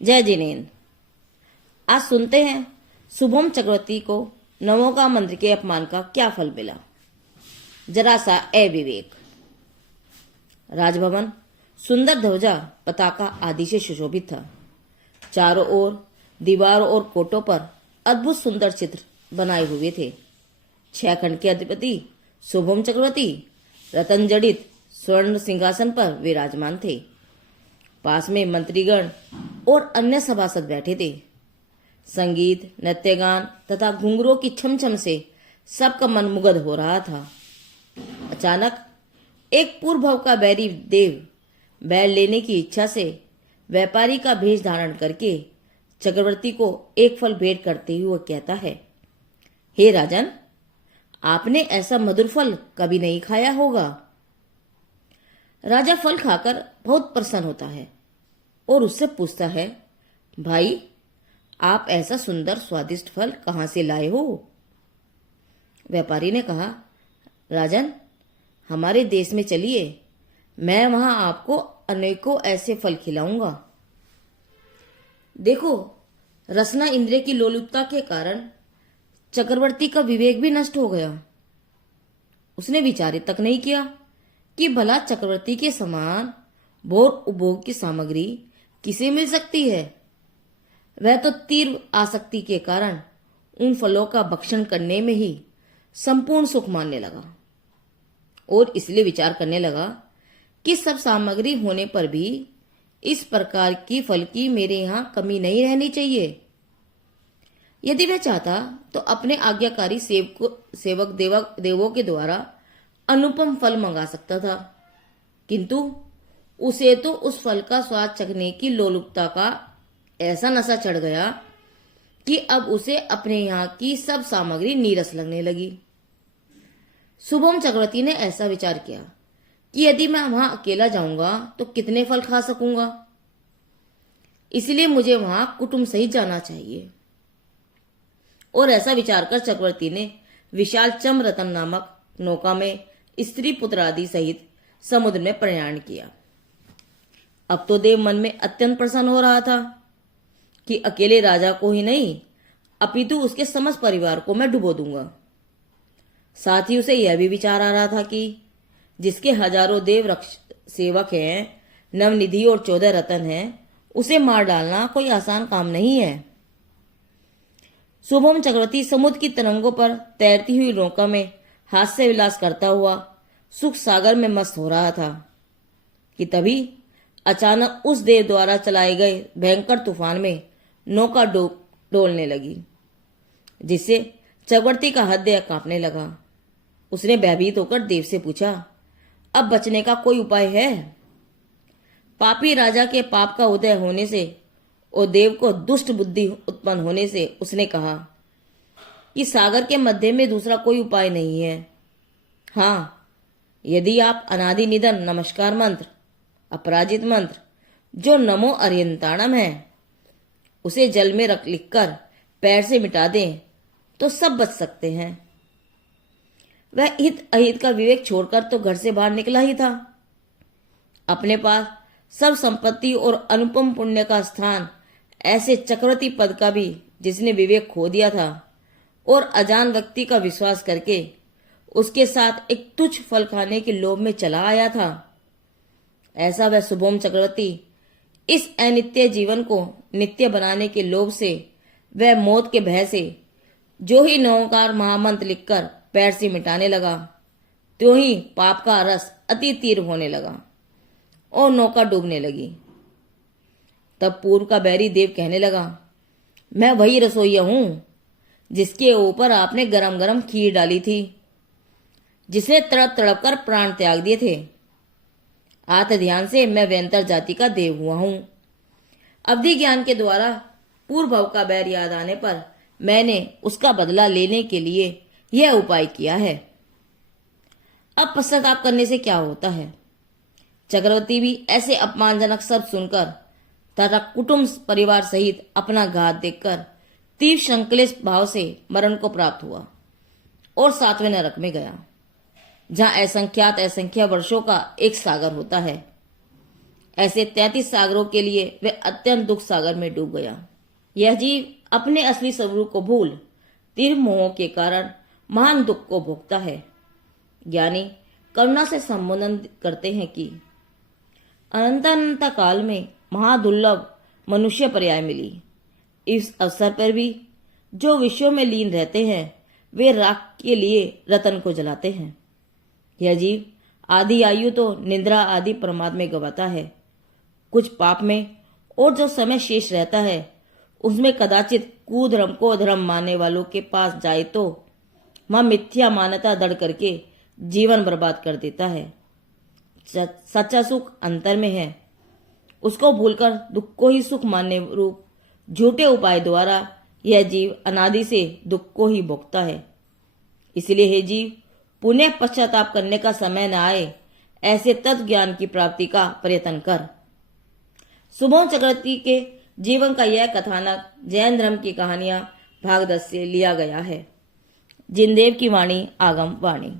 जय जिनेन्द्र। आज सुनते हैं शुभम चक्रवर्ती को नवों मंत्र के अपमान का क्या फल मिला। जरा सा अविवेक। राजभवन सुंदर ध्वजा पताका आदि से सुशोभित था। चारों ओर दीवारों और कोटों पर अद्भुत सुंदर चित्र बनाए हुए थे। 6 खंड के अधिपति शुभम चक्रवर्ती रतन जड़ित स्वर्ण सिंहासन पर विराजमान थे। पास में मंत्रीगण और अन्य सभासद बैठे थे। संगीत, नृत्यगान तथा घुंघरों की छमछम से सबका मन मुग्ध हो रहा था। अचानक एक पूर्व का बैरी देव बैल लेने की इच्छा से व्यापारी का भेष धारण करके चक्रवर्ती को एक फल भेंट करते हुए कहता है, हे राजन, आपने ऐसा मधुर फल कभी नहीं खाया होगा। राजा फल खाकर बहुत प्रसन्न होता है और उससे पूछता है, भाई, आप ऐसा सुंदर स्वादिष्ट फल कहां से लाए हो? व्यापारी ने कहा, राजन, हमारे देश में चलिए, मैं वहां आपको अनेकों ऐसे फल खिलाऊंगा। देखो, रसना इंद्रिय की लोलुपता के कारण चक्रवर्ती का विवेक भी नष्ट हो गया। उसने विचारित तक नहीं किया कि भला चक्रवर्ती के समान भोग उपभोग की सामग्री किसे मिल सकती है। वह तो तीव्र आसक्ति के कारण उन फलों का भक्षण करने में ही संपूर्ण सुख मानने लगा और इसलिए विचार करने लगा कि सब सामग्री होने पर भी इस प्रकार की फल की मेरे यहां कमी नहीं रहनी चाहिए। यदि वह चाहता तो अपने आज्ञाकारी सेवक देवों के द्वारा अनुपम फल मंगा सकता था, किंतु उसे तो उस फल का स्वाद चखने की लोलुपता का ऐसा नशा चढ़ गया कि अब उसे अपने यहाँ की सब सामग्री नीरस लगने लगी। शुभम चक्रवर्ती ने ऐसा विचार किया कि यदि मैं वहां अकेला जाऊंगा तो कितने फल खा सकूंगा, इसलिए मुझे वहां कुटुंब सहित जाना चाहिए। और ऐसा विचार कर चक्रवर्ती ने विशाल चम्ररतन नामक नौका में स्त्री पुत्र आदि सहित समुद्र में प्रयाण किया। अब तो देव मन में अत्यंत प्रसन्न हो रहा था कि अकेले राजा को ही नहीं अपितु उसके समस्त परिवार को मैं डुबो दूंगा। साथ ही उसे यह भी विचार आ रहा था कि जिसके हजारों देव रक्ष सेवक हैं, नवनिधि और 14 रतन हैं, उसे मार डालना कोई आसान काम नहीं है। शुभम चक्रवर्ती समुद्र की तरंगों पर तैरती हुई नौका में हास्य विलास करता हुआ सुख सागर में मस्त हो रहा था कि तभी अचानक उस देव द्वारा चलाए गए भयंकर तूफान में नौका डोलने लगी, जिससे चक्रवर्ती का हृदय कांपने लगा। उसने भयभीत होकर देव से पूछा, अब बचने का कोई उपाय है? पापी राजा के पाप का उदय होने से और देव को दुष्ट बुद्धि उत्पन्न होने से उसने कहा कि सागर के मध्य में दूसरा कोई उपाय नहीं है। हाँ, यदि आप अनादि निधन नमस्कार मंत्र, अपराजित मंत्र जो नमो अर्यंताणम है, उसे जल में लिखकर पैर से मिटा दें तो सब बच सकते हैं। वह हित अहित का विवेक छोड़कर तो घर से बाहर निकला ही था। अपने पास सब संपत्ति और अनुपम पुण्य का स्थान ऐसे चक्रवर्ती पद का भी जिसने विवेक खो दिया था और अजान व्यक्ति का विश्वास करके उसके साथ एक तुच्छ फल खाने के लोभ में चला आया था, ऐसा वह शुभम चक्रवर्ती इस अनित्य जीवन को नित्य बनाने के लोभ से, वह मौत के भय से जो ही नवकार महामंत्र लिखकर पैर से मिटाने लगा, त्यों ही पाप का रस अति तीव्र होने लगा और नौका डूबने लगी। तब पूर्व का बैरी देव कहने लगा, मैं वही रसोईया हूं जिसके ऊपर आपने गरम गरम खीर डाली थी, जिसने तड़प तड़प कर प्राण त्याग दिए थे। आत्म ध्यान से मैं व्यंतर जाति का देव हुआ हूं। अवधि ज्ञान के द्वारा पूर्व भव का बैर याद आने पर मैंने उसका बदला लेने के लिए यह उपाय किया है। अब पश्चाताप करने से क्या होता है? चक्रवर्ती भी ऐसे अपमानजनक शब्द सुनकर तथा कुटुंब परिवार सहित अपना घात देखकर तीव्र संकलेश भाव से मरण को प्राप्त हुआ और 7वें नरक में गया, जहां असंख्यात असंख्य वर्षों का एक सागर होता है। ऐसे 33 सागरों के लिए वह अत्यंत दुख सागर में डूब गया। यह जीव अपने असली स्वरूप को भूल तीव्र मोह के कारण महान दुख को भोगता है। ज्ञानी करुणा से संबोधन करते हैं कि अनंत काल में महादुर्लभ मनुष्य पर्याय मिली। इस अवसर पर भी जो विश्व में लीन रहते हैं वे राख के लिए रतन को जलाते हैं। यह जीव आदि आयु तो निद्रा आदि प्रमाद में गवाता है। कुछ पाप में और जो समय शेष रहता है उसमें कदाचित कुधर्म को धर्म मानने वालों के पास जाए तो वह मिथ्या मान्यता दृढ़ करके जीवन बर्बाद कर देता है। सच्चा सुख अंतर में है। उसको भूलकर दुख को ही सुख मानने रूप झूठे उपाय द्वारा यह जीव अनादि से दुख को ही भोगता है। इसलिए हे जीव, पुनः पश्चाताप करने का समय न आए ऐसे तत्व ज्ञान की प्राप्ति का प्रयत्न कर। सुबोध चक्रवर्ती के जीवन का यह कथानक जैन धर्म की कहानियां भाग 10 से लिया गया है। जिनदेव की वाणी आगम वाणी।